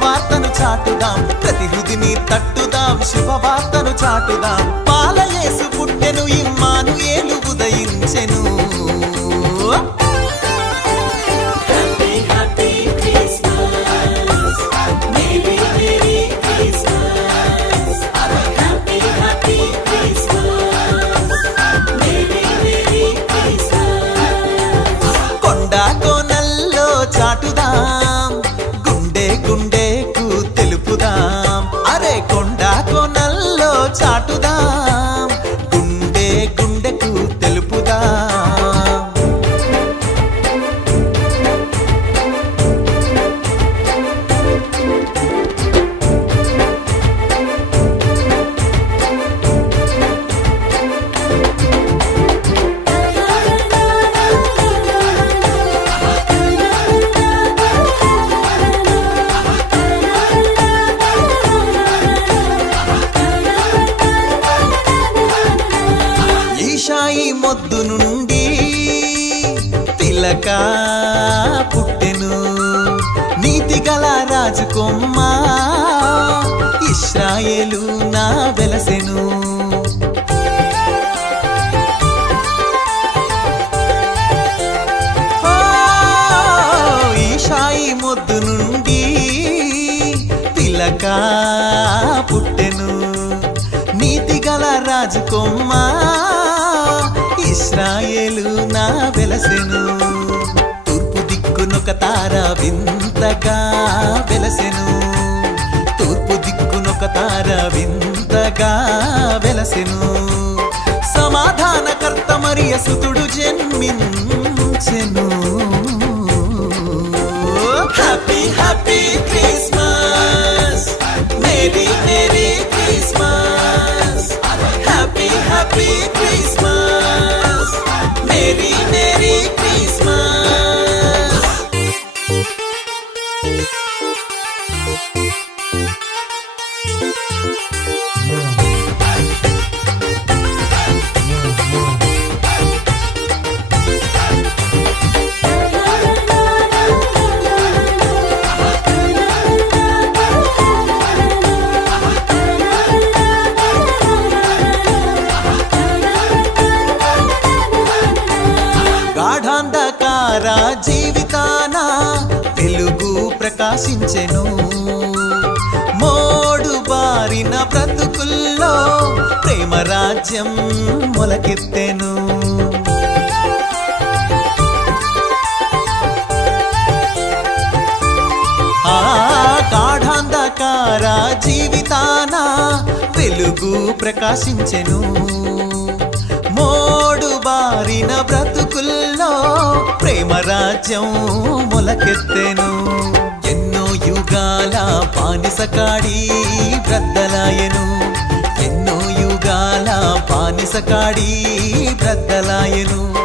శుభవార్తను చాటుదాం. ప్రతి హృదిని తట్టుదాం. శుభవార్తను చాటుదాం. పాలయేసు పుట్టెను ఇమ్మాను ఏలు ఉదయించెను. చాటుదాం. గుండె గుండెకు తెలుపుదాం. మొద్దు నుండి తిలక పుట్టెను. నీతి గల రాజుకొమ్మ ఇస్రాయేలు నా వెలసెను. ఈషాయి మొద్దు నుండి తిలక పుట్టెను. నీతి గల రాజుకొమ్మ ఇస్రాయేలు నా వెలసెను. తూర్పు దిక్కునొక తార వింతగా వెలసెను. తూర్పు దిక్కునొక తార వింతగా వెలసెను. సమాధానకర్త మరియ సుతుడు జన్మించెను. Happy happy Christmas merry merry Christmas happy happy Christmas గాఢాంధకార జీవితాన తెలుగు ప్రకాశించెను. మోడు బారిన బ్రతుకుల్లో ప్రేమ రాజ్యం మొలకెత్తెను. ఆ గాఢాంధకార జీవితాన వెలుగు ప్రకాశించెను. మోడు బారిన బ్రతు రాజ్యం మొలకెత్తెను. ఎన్నో యుగాల పానిసకాడి బ్రద్దలాయను. ఎన్నో యుగాల పానిసకాడి బ్రద్దలాయను.